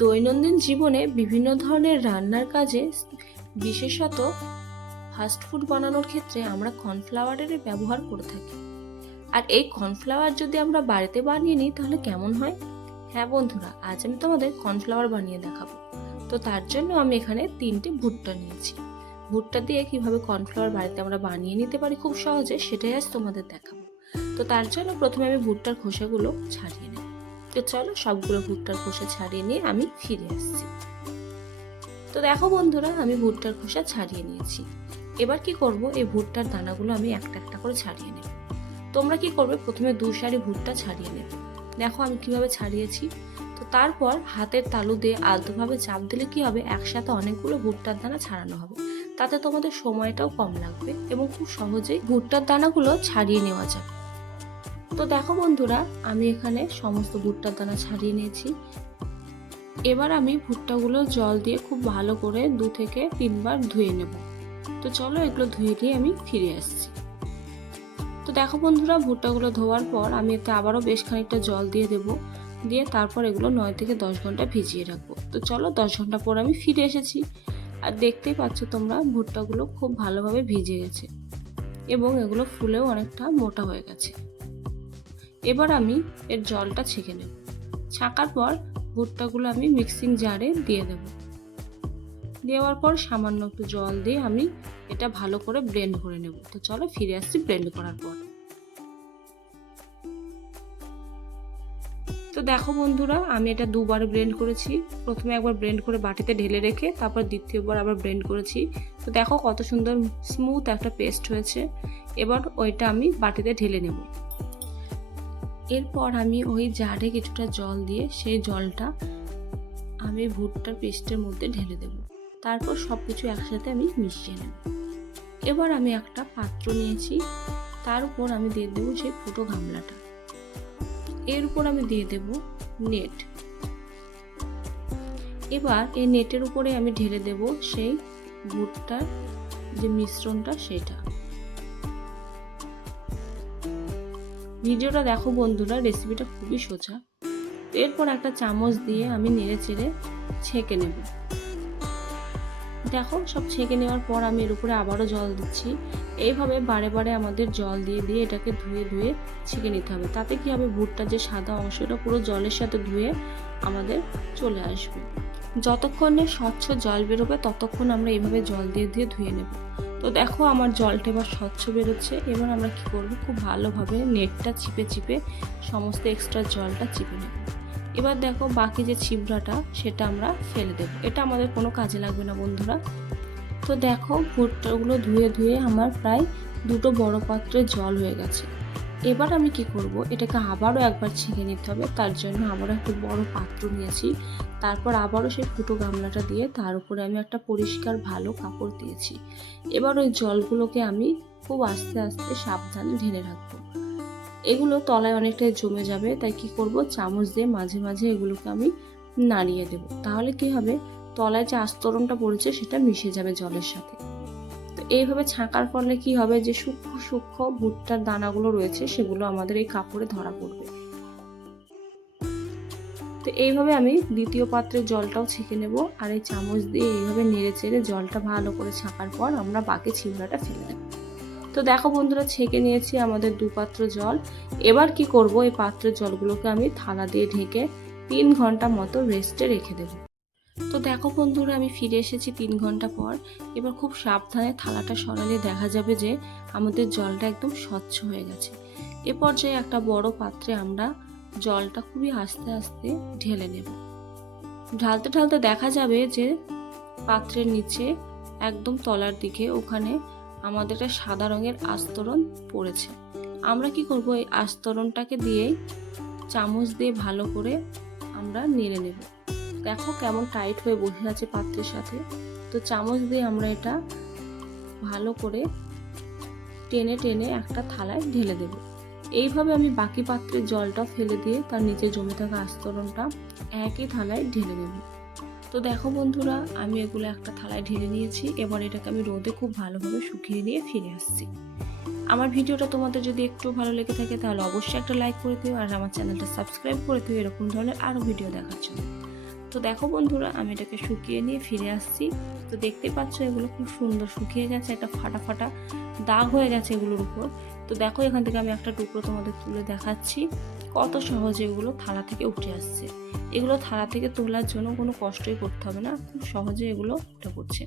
দৈনন্দিন জীবনে বিভিন্ন ধরনের রান্নার কাজে বিশেষত ফাস্টফুড বানানোর ক্ষেত্রে আমরা কর্নফ্লাওয়ারের ব্যবহার করে থাকি। আর এই কর্নফ্লাওয়ার যদি আমরা বাড়িতে বানিয়ে নিই, তাহলে কেমন হয়? হ্যাঁ বন্ধুরা, আজ আমি তোমাদের কর্নফ্লাওয়ার বানিয়ে দেখাবো। তো তার জন্য আমি এখানে তিনটে ভুট্টা নিয়েছি। ভুট্টা দিয়ে কীভাবে কর্নফ্লাওয়ার বাড়িতে আমরা বানিয়ে নিতে পারি খুব সহজে, সেটাই আজ তোমাদের দেখাবো। তো তার জন্য প্রথমে আমি ভুট্টার খোসাগুলো ছাড়িয়ে নেব। তো চলো সবগুলো ভুট্টার খোসা ছাড়িয়ে নিয়ে আমি ফিরে আসছি। তো দেখো বন্ধুরা, আমি ভুট্টার খোসা ছাড়িয়ে নিয়েছি। এবার কি করব? এই ভুট্টার দানাগুলো আমি একটা একটা করে ছাড়িয়ে নেব। তোমরা কি করবে? প্রথমে দু সারি ভুট্টা ছাড়িয়ে নেবে। দেখো আমি কীভাবে ছাড়িয়েছি। তো তারপর হাতের তালু দিয়ে আলতোভাবে চাপ দিলে কি হবে? একসাথে অনেকগুলো ভুট্টার দানা ছাড়ানো হবে। তাতে তোমাদের সময়টাও কম লাগবে এবং খুব সহজেই ভুট্টার দানাগুলো ছাড়িয়ে নেওয়া যাবে। তো দেখো বন্ধুরা, আমি এখানে সমস্ত ভুট্টার দানা ছাড়িয়ে নিয়েছি। এবার আমি ভুট্টাগুলো জল দিয়ে খুব ভালো করে দু থেকে তিনবার ধুয়ে নেব। তো চলো এগুলো ধুয়ে নিয়ে আমি ফিরে আসছি। তো দেখো বন্ধুরা, ভুট্টাগুলো ধোয়ার পর আমি এতে আবারও বেশ খানিকটা জল দিয়ে দেব। দিয়ে তারপর এগুলো নয় থেকে দশ ঘণ্টা ভিজিয়ে রাখব। তো চলো দশ ঘণ্টা পর আমি ফিরে এসেছি। আর দেখতেই পাচ্ছ তোমরা, ভুট্টাগুলো খুব ভালোভাবে ভিজে গেছে। এবং এগুলো ফুলেও অনেকটা মোটা হয়ে গেছে। এবার আমি এর জলটা ছেঁকে নেব। ছাঁকার পর ভুট্টাগুলো আমি মিক্সিং জারে দিয়ে দেব। দেওয়ার পর সামান্য একটু জল দিয়ে আমি এটা ভালো করে ব্লেন্ড করে নেব। তো চলো ফিরে আসছি ব্লেন্ড করার পর। তো দেখো বন্ধুরা, আমি এটা দুবার ব্লেন্ড করেছি। প্রথমে একবার ব্লেন্ড করে বাটিতে ঢেলে রেখে তারপর দ্বিতীয়বার আবার ব্লেন্ড করেছি। তো দেখো কত সুন্দর স্মুথ একটা পেস্ট হয়েছে। এবার ওইটা আমি বাটিতে ঢেলে নেব। এরপর আমি ওই জারে কিছুটা জল দিয়ে সেই জলটা আমি ভুট্টার পেস্টের মধ্যে ঢেলে দেব। তারপর সব কিছু একসাথে আমি মিশিয়ে নেব। এবার আমি একটা পাত্র নিয়েছি। তার উপর আমি দিয়ে দেবো সেই ফুটো গামলাটা। এর উপর আমি দিয়ে দেব নেট। এবার এই নেটের উপরে আমি ঢেলে দেব সেই ভুট্টার যে মিশ্রণটা, সেটা। ভিডিওটা দেখো বন্ধুরা রেসিপিটা খুবই সোজা। এরপর একটা চামচ দিয়ে আমি নেড়ে চেড়ে ছেঁকে নেব। দেখো, সব ছেঁকে নেওয়ার পর আমি এর উপরে আবারও জল দিচ্ছি। এইভাবে বারে বারে আমাদের জল দিয়ে দিয়ে এটাকে ধুয়ে ধুয়ে ছেঁকে নিতে হবে। তাতে কি হবে ভুট্টার যে সাদা অংশটা পুরো জলের সাথে ধুয়ে আমাদের চলে আসবে। যতক্ষণে স্বচ্ছ জল বেরোবে, ততক্ষণ আমরা এইভাবে জল দিয়ে দিয়ে ধুয়ে নেব। তো দেখো আমার জলটা এবার স্বচ্ছ বেরোচ্ছে এবার আমরা কি করব? খুব ভালোভাবে নেটটা চিপে চিপে সমস্ত এক্সট্রা জলটা চিপে নেব। এবার দেখো বাকি যে ছিবড়াটা, সেটা আমরা ফেলে দেবো। এটা আমাদের কোনো কাজে লাগবে না বন্ধুরা। তো দেখো ভুট্টাগুলো ধুয়ে ধুয়ে আমার প্রায় দুটো বড় পাত্রে জল হয়ে গেছে। এবার আমি কি করব? এটাকে আবারও একবার ছেঁকে নিতে হবে। তার জন্য আবারও একটা বড় পাত্র নিয়েছি। তারপর আবারও সেই ফুটো গামলাটা দিয়ে তার উপরে আমি একটা পরিষ্কার ভালো কাপড় দিয়েছি। এবার ওই জলগুলোকে আমি খুব আস্তে আস্তে সাবধানে ঢেলে রাখব। এগুলো তলায় অনেকটাই জমে যাবে, তাই কি করব? চামচ দিয়ে মাঝে মাঝে এগুলোকে আমি নাড়িয়ে দেব। তাহলে কি হবে? তলায় যে আস্তরণটা পড়েছে সেটা মিশে যাবে জলের সাথে। এইভাবে ছাঁকার ফলে কি হবে যে সূক্ষ্ম সূক্ষ্ম ভুট্টার দানাগুলো রয়েছে, সেগুলো আমাদের এই কাপড়ে ধরা পড়বে। তো এইভাবে আমি দ্বিতীয় পাত্রের জলটাও ছেঁকে নেব আর এই চামচ দিয়ে এইভাবে নেড়ে চেড়ে জলটা ভালো করে ছাঁকার পর আমরা বাকি ছিমড়াটা ফেলে দেব। তো দেখো বন্ধুরা, ছেঁকে নিয়েছি আমাদের দু পাত্র জল। এবার কি করব? এই পাত্রের জলগুলোকে আমি থালা দিয়ে ঢেকে তিন ঘণ্টা মতো রেস্টে রেখে দেব। তো দেখো বন্ধুরা, আমি ফিরে এসেছি তিন ঘণ্টা পর। এবার খুব সাবধানে থালাটা সরালে দেখা যাবে যে আমাদের জলটা একদম স্বচ্ছ হয়ে গেছে। এ পর্যায়ে একটা বড় পাত্রে আমরা জলটা খুবই আস্তে আস্তে ঢেলে নেব। ঢালতে ঢালতে দেখা যাবে যে পাত্রের নিচে একদম তলার দিকে ওখানে আমাদের একটা সাদা রঙের আস্তরণ পড়েছে। আমরা কি করব, এই আস্তরণটাকে দিয়েই চামচ দিয়ে ভালো করে আমরা নেড়ে নেব। দেখো কেমন টাইট হয়ে বসে আছে পাত্রের সাথে। তো চামচ দিয়ে আমরা এটা ভালো করে টেনে টেনে একটা থালায় ঢেলে দেব। এইভাবে আমি বাকি পাত্রের জলটা ফেলে দিয়ে তার নিচে জমে থাকা আস্তরণটা একই থালায় ঢেলে নেব তো দেখো বন্ধুরা, আমি এগুলো একটা থালায় ঢেলে নিয়েছি। এবার এটাকে আমি রোদে খুব ভালোভাবে শুকিয়ে নিয়ে ফিরে আসছি। আমার ভিডিওটা তোমাদের যদি একটু ভালো লেগে থাকে তাহলে অবশ্যই একটা লাইক করে দিও আর আমার চ্যানেলটা সাবস্ক্রাইব করে দিও। এরকম ধরনের আরও ভিডিও দেখার জন্য। তো দেখো বন্ধুরা, আমি এটাকে শুকিয়ে নিয়ে ফিরে আসছি। তো দেখতে পাচ্ছ, এগুলো খুব সুন্দর শুকিয়ে গেছে, একটা ফাটা ফাটা দাগ হয়ে গেছে এগুলোর উপর। তো দেখো, এখান থেকে আমি একটা টুকরো তোমাদের তুলে দেখাচ্ছি, কত সহজে এগুলো থালা থেকে উঠে আসছে। এগুলো থালা থেকে তোলার জন্য কোনো কষ্টই করতে হবে না, খুব সহজে এগুলো উঠে পড়ছে।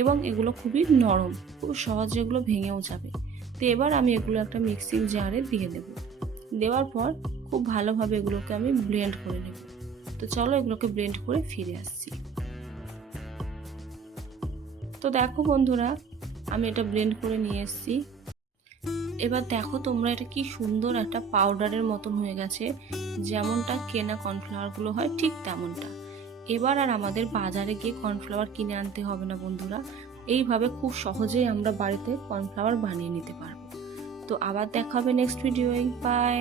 এবং এগুলো খুবই নরম, খুব সহজে এগুলো ভেঙেও যাবে। তো এবার আমি এগুলো একটা মিক্সিং জারে দিয়ে দেব। দেওয়ার পর খুব ভালোভাবে এগুলোকে আমি ব্লেন্ড করে নেব। তো চলো এগুলোকে ব্লেন্ড করে ফিরে আসছি। তো দেখো বন্ধুরা, আমি এটা ব্লেন্ড করে নিয়ে এসেছি। এবার দেখো তোমরা এটা কি সুন্দর একটা পাউডারের মতন হয়ে গেছে, যেমনটা কেনা কর্নফ্লাওয়ারগুলো হয় ঠিক তেমনটা। এবার আর আমাদের বাজারে গিয়ে কর্নফ্লাওয়ার কিনে আনতে হবে না বন্ধুরা, এইভাবে খুব সহজেই আমরা বাড়িতে কর্নফ্লাওয়ার বানিয়ে নিতে পারব। তো আবার দেখা হবে নেক্সট ভিডিওয় বাই